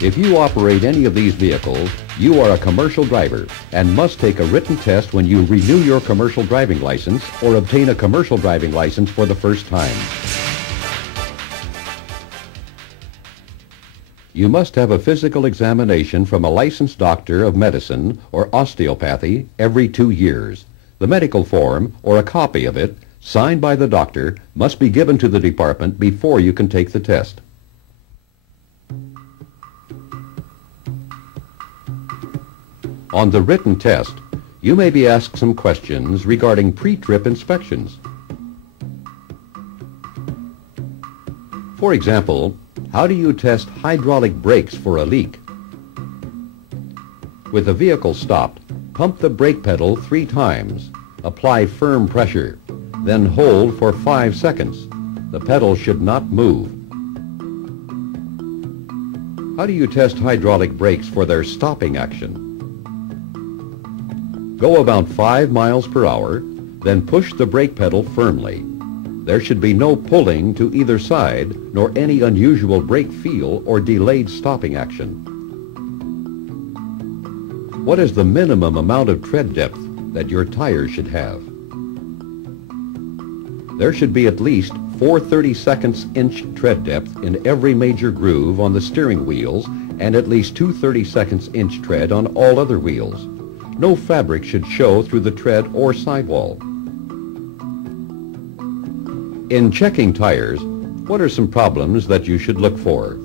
If you operate any of these vehicles, you are a commercial driver and must take a written test when you renew your commercial driving license or obtain a commercial driving license for the first time. You must have a physical examination from a licensed doctor of medicine or osteopathy every 2 years. The medical form, or a copy of it, signed by the doctor, must be given to the department before you can take the test. On the written test, you may be asked some questions regarding pre-trip inspections. For example, how do you test hydraulic brakes for a leak? With the vehicle stopped, pump the brake pedal 3 times. Apply firm pressure, then hold for 5 seconds. The pedal should not move. How do you test hydraulic brakes for their stopping action? Go about 5 miles per hour, then push the brake pedal firmly. There should be no pulling to either side, nor any unusual brake feel or delayed stopping action. What is the minimum amount of tread depth that your tires should have? There should be at least 4 32/inch tread depth in every major groove on the steering wheels and at least 2 32/inch tread on all other wheels. No fabric should show through the tread or sidewall. In checking tires, what are some problems that you should look for?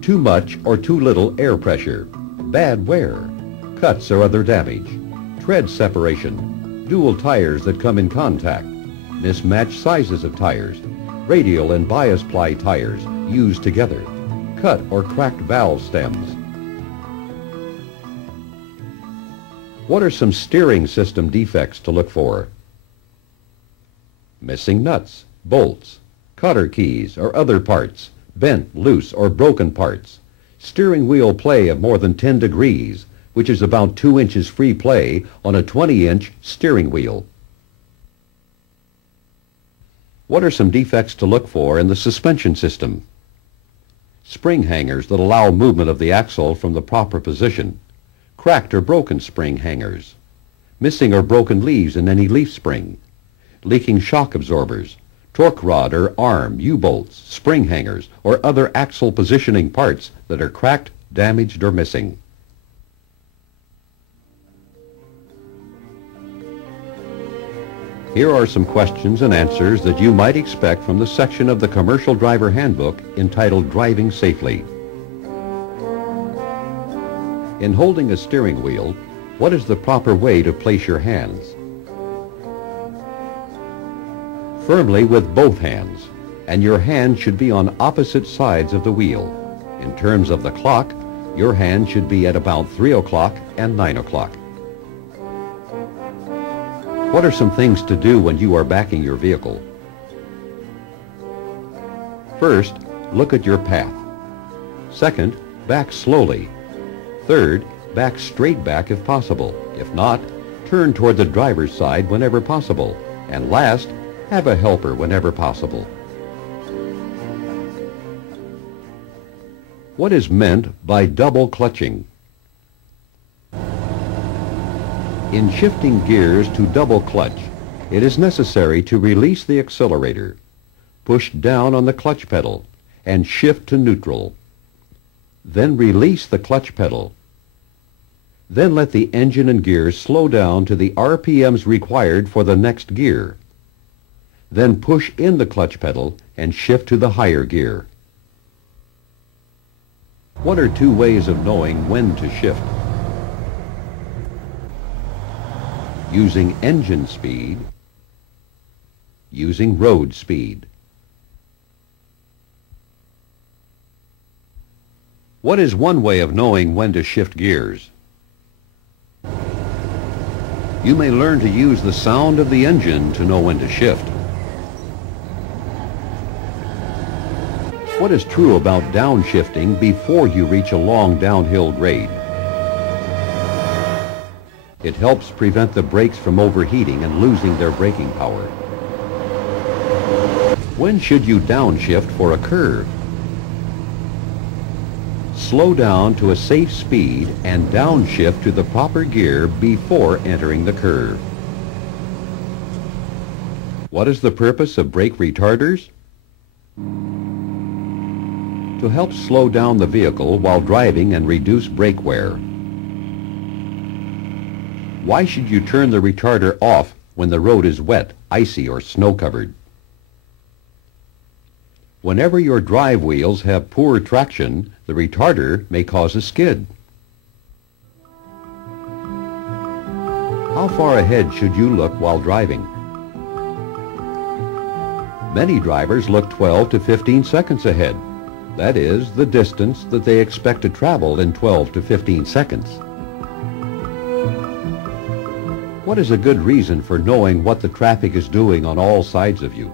Too much or too little air pressure, bad wear, cuts or other damage, tread separation, dual tires that come in contact, mismatched sizes of tires, radial and bias ply tires used together, cut or cracked valve stems. What are some steering system defects to look for? Missing nuts, bolts, cotter keys or other parts, bent, loose, or broken parts, steering wheel play of more than 10 degrees, which is about 2 inches free play on a 20-inch steering wheel. What are some defects to look for in the suspension system? Spring hangers that allow movement of the axle from the proper position, cracked or broken spring hangers, missing or broken leaves in any leaf spring, leaking shock absorbers, torque rod or arm, U-bolts, spring hangers, or other axle positioning parts that are cracked, damaged, or missing. Here are some questions and answers that you might expect from the section of the Commercial Driver Handbook entitled Driving Safely. In holding a steering wheel, what is the proper way to place your hands? Firmly with both hands, and your hand should be on opposite sides of the wheel. In terms of the clock, your hand should be at about 3 o'clock and 9 o'clock. What are some things to do when you are backing your vehicle? First, look at your path. Second, back slowly. Third, back straight back if possible. If not, turn toward the driver's side whenever possible. And last, have a helper whenever possible. What is meant by double clutching? In shifting gears to double clutch, it is necessary to release the accelerator, push down on the clutch pedal, and shift to neutral. Then release the clutch pedal. Then let the engine and gears slow down to the RPMs required for the next gear. Then push in the clutch pedal and shift to the higher gear. What are 2 ways of knowing when to shift? Using engine speed, using road speed. What is one way of knowing when to shift gears? You may learn to use the sound of the engine to know when to shift. What is true about downshifting before you reach a long downhill grade? It helps prevent the brakes from overheating and losing their braking power. When should you downshift for a curve? slow down to a safe speed and downshift to the proper gear before entering the curve. What is the purpose of brake retarders? To help slow down the vehicle while driving and reduce brake wear. Why should you turn the retarder off when the road is wet, icy, or snow-covered? Whenever your drive wheels have poor traction, the retarder may cause a skid. How far ahead should you look while driving? Many drivers look 12 to 15 seconds ahead. That is, the distance that they expect to travel in 12 to 15 seconds. What is a good reason for knowing what the traffic is doing on all sides of you?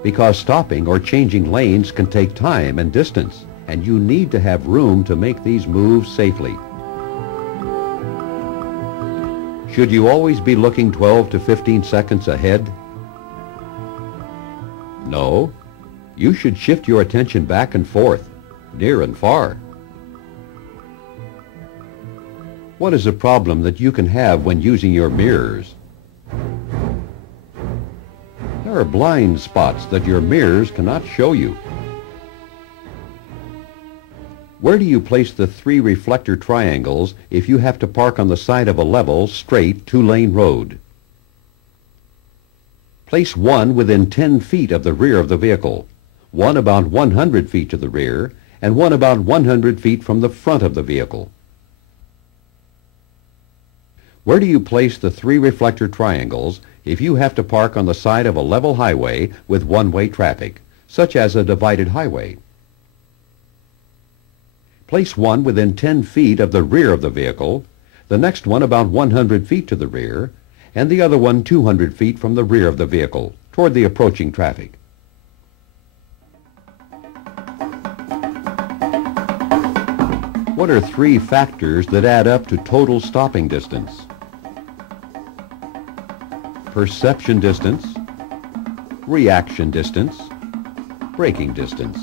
Because stopping or changing lanes can take time and distance, and you need to have room to make these moves safely. Should you always be looking 12 to 15 seconds ahead? No. You should shift your attention back and forth, near and far. What is a problem that you can have when using your mirrors? There are blind spots that your mirrors cannot show you. Where do you place the 3 reflector triangles if you have to park on the side of a level, straight, 2-lane road? Place one within 10 feet of the rear of the vehicle, one about 100 feet to the rear, and one about 100 feet from the front of the vehicle. Where do you place the 3 reflector triangles if you have to park on the side of a level highway with one-way traffic, such as a divided highway? Place one within 10 feet of the rear of the vehicle, the next one about 100 feet to the rear, and the other one 200 feet from the rear of the vehicle, toward the approaching traffic. What are 3 factors that add up to total stopping distance? Perception distance, reaction distance, braking distance.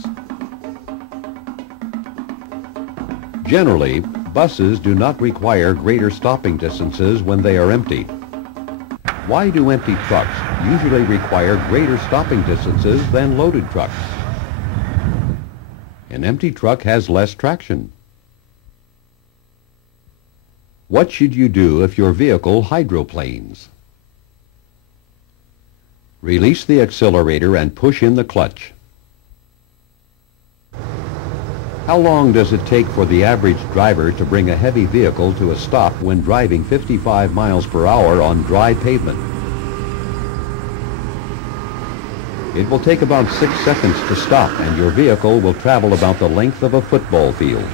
Generally, buses do not require greater stopping distances when they are empty. Why do empty trucks usually require greater stopping distances than loaded trucks? An empty truck has less traction. What should you do if your vehicle hydroplanes? Release the accelerator and push in the clutch. How long does it take for the average driver to bring a heavy vehicle to a stop when driving 55 miles per hour on dry pavement? It will take about 6 seconds to stop, and your vehicle will travel about the length of a football field.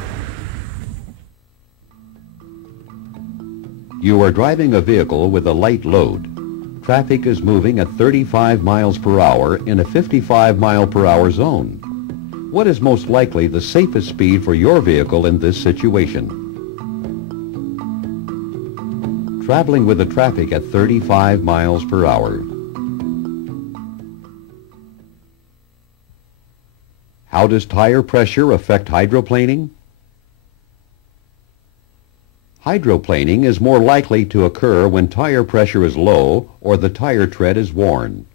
You are driving a vehicle with a light load. Traffic is moving at 35 miles per hour in a 55 mile per hour zone. What is most likely the safest speed for your vehicle in this situation? Traveling with the traffic at 35 miles per hour. How does tire pressure affect hydroplaning? Hydroplaning is more likely to occur when tire pressure is low or the tire tread is worn.